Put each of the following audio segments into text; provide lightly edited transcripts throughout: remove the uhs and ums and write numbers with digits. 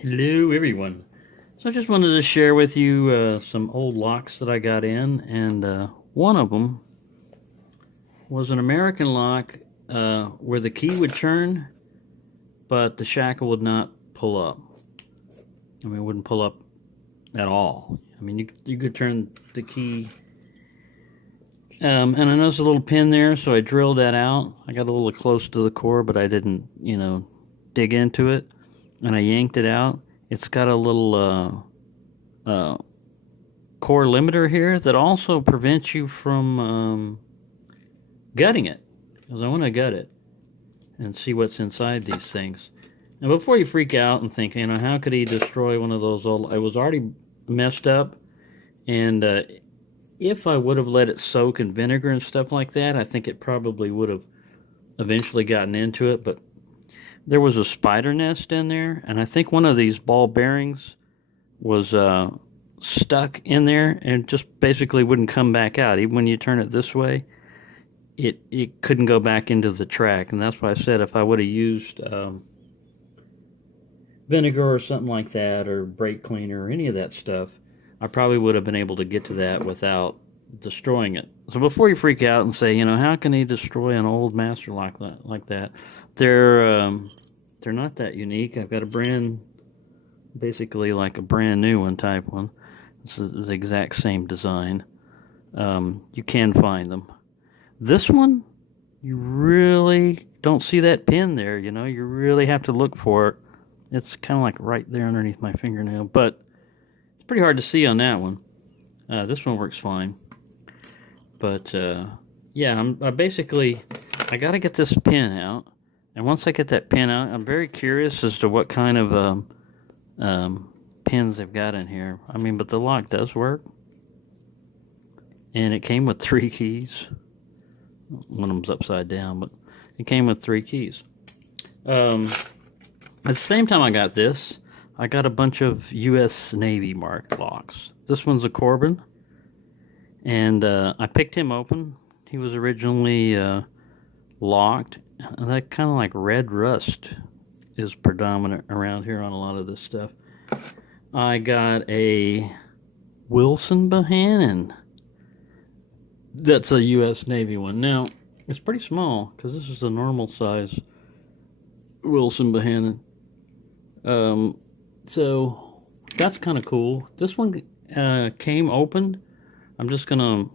Hello everyone. So I just wanted to share with you some old locks that I got in, and one of them was an American lock where the key would turn, but the shackle would not pull up. I mean, it wouldn't pull up at all. I mean, you could turn the key, and I noticed a little pin there, so I drilled that out. I got a little close to the core, but I didn't, dig into it, and I yanked it out. It's got a little core limiter here that also prevents you from gutting it, because I want to gut it and see what's inside these things. And before you freak out and think, how could he destroy one of those old... I was already messed up, and if I would have let it soak in vinegar and stuff like that, I think it probably would have eventually gotten into it, but there was a spider nest in there, and I think one of these ball bearings was stuck in there and just basically wouldn't come back out. Even when you turn it this way, it couldn't go back into the track, and that's why I said if I would have used vinegar or something like that, or brake cleaner or any of that stuff, I probably would have been able to get to that without destroying it. So before you freak out and say, how can he destroy an old master lock like that? They're not that unique. I've got basically like a brand new one type one. This is the exact same design. You can find them. This one, you really don't see that pin there, You really have to look for it. It's kind of like right there underneath my fingernail, but it's pretty hard to see on that one. This one works fine. But, yeah, I got to get this pin out. And once I get that pin out, I'm very curious as to what kind of pins they've got in here. But the lock does work. And it came with 3 keys. One of them's upside down, but it came with 3 keys. At the same time I got this, I got a bunch of U.S. Navy marked locks. This one's a Corbin. And I picked him open. He was originally locked. That kind of like red rust is predominant around here on a lot of this stuff. I got a Wilson Bohannon. That's a U.S. Navy one. Now, it's pretty small because this is a normal size Wilson Bohannon. So that's kind of cool. This one came opened. I'm just going to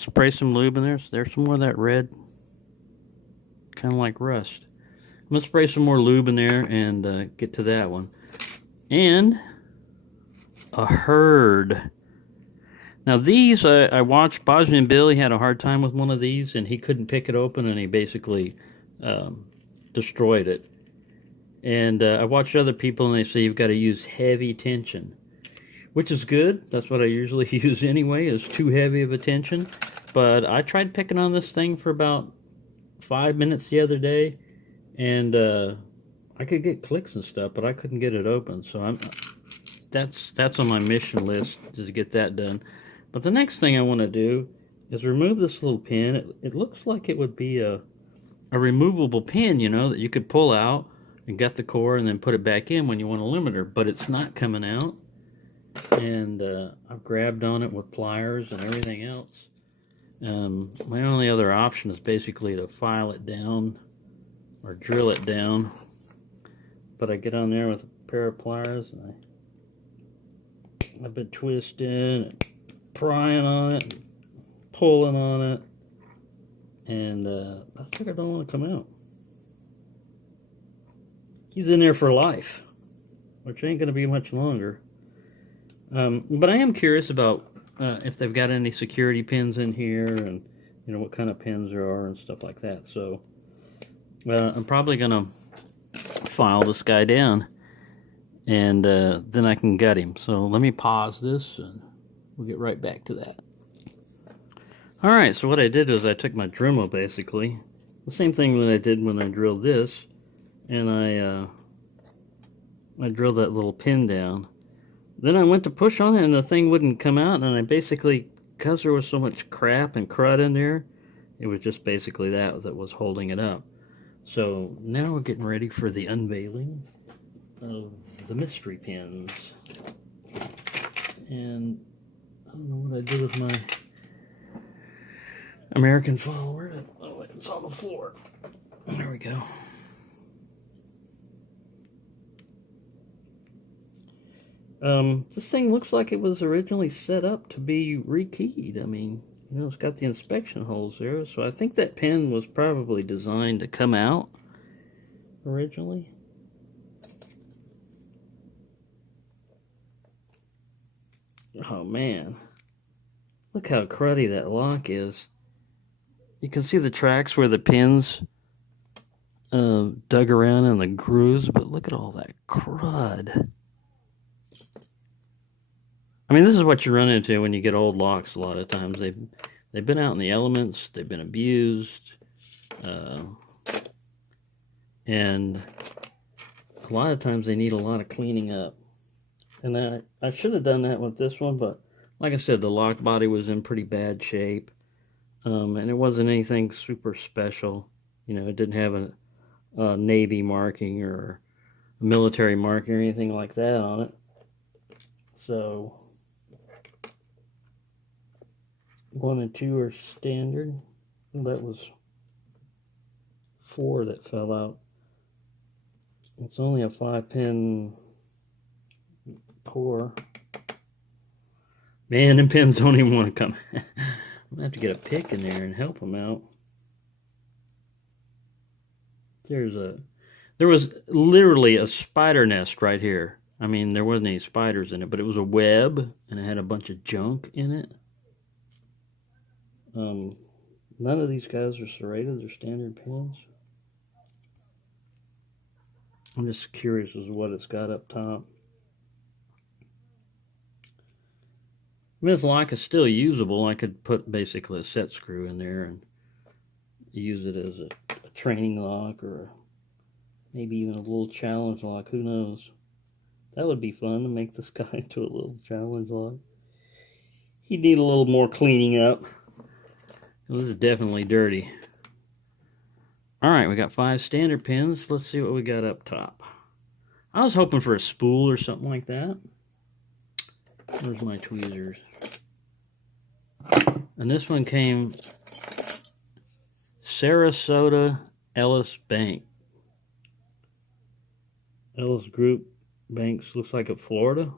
spray some lube in there. So there's some more of that red, kind of like rust. I'm going to spray some more lube in there and get to that one. And a herd. Now these, I watched Budge and Billy had a hard time with one of these, and he couldn't pick it open, and he basically destroyed it. And I watched other people, and they say you've got to use heavy tension, which is good. That's what I usually use anyway, is too heavy of a tension. But I tried picking on this thing for about 5 minutes the other day, and I could get clicks and stuff, but I couldn't get it open. So that's on my mission list, is to get that done. But the next thing I want to do is remove this little pin. It looks like it would be a removable pin, that you could pull out and gut the core and then put it back in when you want a limiter, but it's not coming out. And I've grabbed on it with pliers and everything else. My only other option is basically to file it down or drill it down. But I get on there with a pair of pliers, and I've been twisting and prying on it, and pulling on it, and I think I don't want to come out. He's in there for life, which ain't going to be much longer. But I am curious about if they've got any security pins in here, and what kind of pins there are and stuff like that. So I'm probably gonna file this guy down, and then I can gut him. So let me pause this, and we'll get right back to that. All right. So what I did is I took my Dremel, basically the same thing that I did when I drilled this, and I drilled that little pin down. Then I went to push on it, and the thing wouldn't come out, and I basically, because there was so much crap and crud in there, it was just basically that was holding it up. So now we're getting ready for the unveiling of the mystery pins. And I don't know what I did with my American follower. Oh, it's on the floor. There we go. This thing looks like it was originally set up to be rekeyed. I mean, you know, it's got the inspection holes there, so I think that pin was probably designed to come out originally. Oh man, look how cruddy that lock is. You can see the tracks where the pins dug around in the grooves, but look at all that crud. I mean, this is what you run into when you get old locks a lot of times. They've been out in the elements, they've been abused, and a lot of times they need a lot of cleaning up. And I should have done that with this one, but like I said, the lock body was in pretty bad shape, and it wasn't anything super special. You know, it didn't have a Navy marking or a military marking or anything like that on it. So 1 and 2 are standard. Well, that was 4 that fell out. It's only a 5-pin core. Man, them pins don't even want to come. I'm gonna have to get a pick in there and help them out. There was literally a spider nest right here. I mean, there wasn't any spiders in it, but it was a web, and it had a bunch of junk in it. None of these guys are serrated. They're standard pins. I'm just curious as to what it's got up top. I mean, this lock is still usable. I could put basically a set screw in there and use it as a training lock, or maybe even a little challenge lock. Who knows? That would be fun, to make this guy into a little challenge lock. He'd need a little more cleaning up. This is definitely dirty. Alright, we got 5 standard pins. Let's see what we got up top. I was hoping for a spool or something like that. Where's my tweezers? And this one came Sarasota Ellis Bank. Ellis Group Banks, looks like at Florida.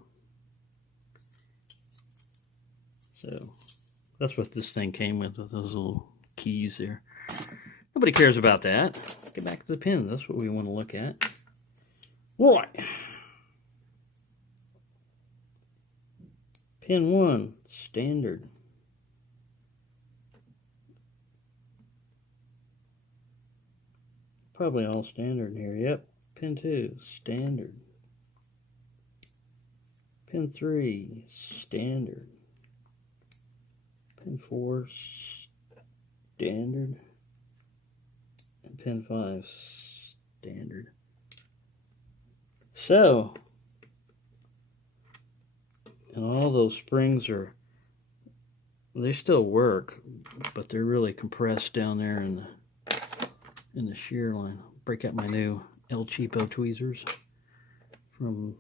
So that's what this thing came with those little keys there. Nobody cares about that. Get back to the pins. That's what we want to look at. Right. Pin 1, standard. Probably all standard here. Yep. Pin 2, standard. Pin 3, standard. Pin 4, standard. And pin 5, standard. So, and all those springs they still work, but they're really compressed down there in the shear line. Break out my new El Cheapo tweezers from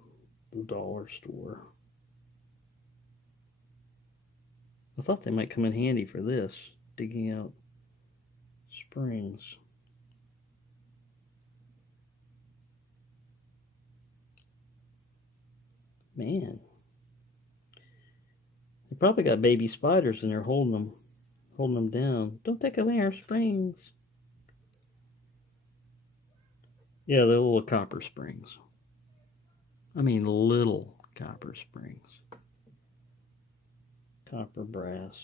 the dollar store. I thought they might come in handy for this, digging out springs. Man, they probably got baby spiders in there holding them down. Don't take away our springs. Yeah, they're little copper springs. I mean, little copper springs. Copper brass.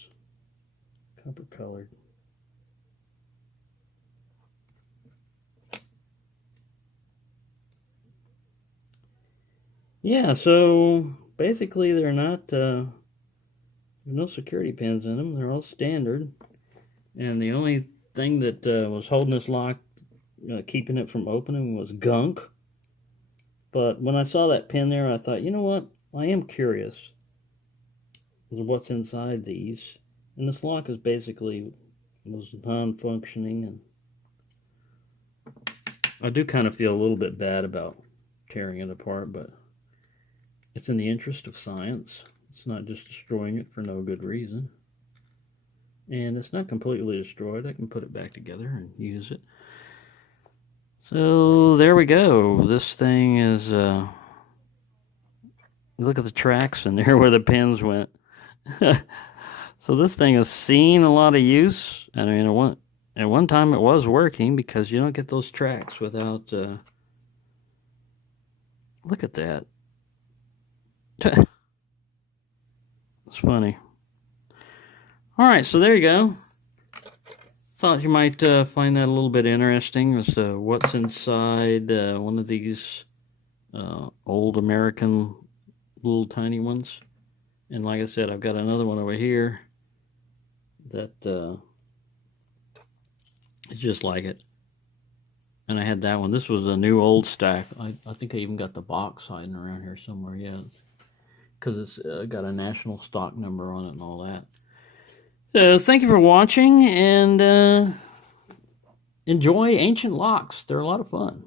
Copper colored. Yeah, so basically they're not, there's no security pins in them. They're all standard. And the only thing that was holding this lock, keeping it from opening, was gunk. But when I saw that pin there, I thought, you know what? I am curious what's inside these. And this lock is basically was non-functioning, and I do kind of feel a little bit bad about tearing it apart, but It's in the interest of science. It's not just destroying it for no good reason. And it's not completely destroyed. I can put it back together and use it. So there we go. This thing is, look at the tracks in there where the pins went. So this thing has seen a lot of use. I mean, at one time it was working, because you don't get those tracks without, look at that. It's funny. All right, so there you go. Thought you might find that a little bit interesting as to what's inside one of these old American little tiny ones. And like I said, I've got another one over here that is just like it. And I had that one. This was a new old stack. I think I even got the box hiding around here somewhere. Yeah, because it's got a national stock number on it and all that. So thank you for watching, and enjoy ancient locks. They're a lot of fun.